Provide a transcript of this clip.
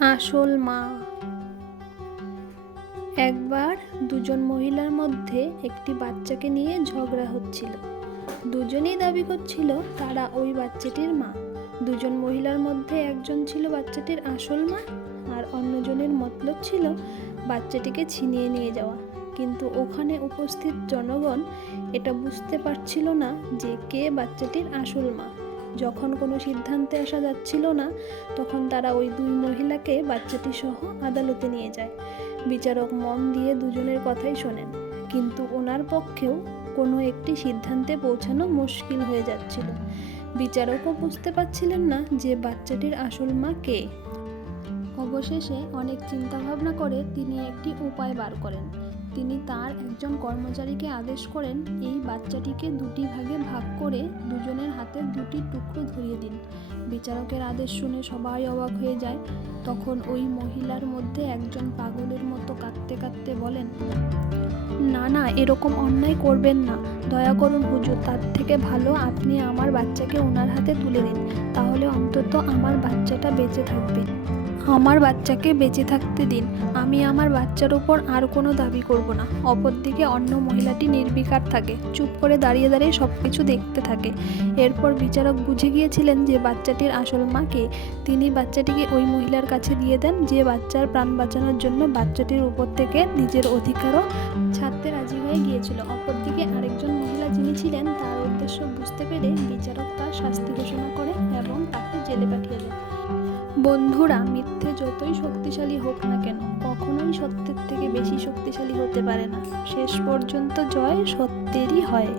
আসল মা। একবার দুজন মহিলার মধ্যে একটি বাচ্চাকে নিয়ে ঝগড়া হচ্ছিল। দুজনেই দাবি করছিল, তারা ওই বাচ্চাটির মা। দুজন মহিলার মধ্যে একজন ছিল বাচ্চাটির আসল মা, আর অন্যজনের মতলব ছিল বাচ্চাটিকে ছিনিয়ে নিয়ে যাওয়া। কিন্তু ওখানে উপস্থিত জনগণ এটা বুঝতে পারছিল না যে কে বাচ্চাটির আসল মা। যখন কোনো সিদ্ধান্তে আসা যাচ্ছিল না, তখন তারা ওই দুই মহিলাকে, বাচ্চাটি সহ আদালতে নিয়ে যায়। বিচারক মন দিয়ে দুজনের কথাই শোনেন। কিন্তু ওনার পক্ষেও কোনো একটি সিদ্ধান্তে পৌঁছানো মুশকিল হয়ে যাচ্ছিল। বিচারকও বুঝতে পারছিলেন না যে বাচ্চাটির আসল মা কে। অবশেষে অনেক চিন্তাভাবনা করে তিনি একটি উপায় বার করেন। তিনি তার একজন কর্মচারীকে আদেশ করেন, এই বাচ্চাটিকে দুটি ভাগে ভাগ করে দুজনের হাতে দুটি টুকরো ধরিয়ে দিন। বিচারকের আদেশ শুনে সবাই অবাক হয়ে যায়। তখন ওই মহিলার মধ্যে একজন পাগলের মতো কাঁদতে কাঁদতে বলেন, না না, এরকম অন্যায় করবেন না। দয়া করুন হুজুর, তার থেকে ভালো আপনি আমার বাচ্চাকে ওনার হাতে তুলে দিন। তাহলে অন্তত আমার বাচ্চাটা বেঁচে থাকবে। আমার বাচ্চাকে বেঁচে থাকতে দিন। আমি আমার বাচ্চার উপর আর কোনো দাবি করব না। অপরদিকে অন্য মহিলাটি নির্বিকার থাকে, চুপ করে দাঁড়িয়ে দাঁড়িয়ে সব কিছু দেখতে থাকে। এরপর বিচারক বুঝে গিয়েছিলেন যে বাচ্চাটির আসল মাকে তিনি বাচ্চাটিকে ওই মহিলার কাছে দিয়ে দেন যে বাচ্চার প্রাণ বাঁচানোর জন্য বাচ্চাটির উপর থেকে নিজের অধিকারও ছাড়তে রাজি হয়ে গিয়েছিল। অপরদিকে আরেকজন মহিলা যিনি ছিলেন, তার উদ্দেশ্য বুঝতে পেরে বিচারক তার শাস্তি ঘোষণা করে এবং তাকে জেলে পাঠিয়ে দেন। বন্ধুরা, মিথ্যে যতই শক্তিশালী হোক না কেন, কখনোই সত্যের থেকে বেশি শক্তিশালী হতে পারে না। শেষ পর্যন্ত জয় সত্যেরই হয়।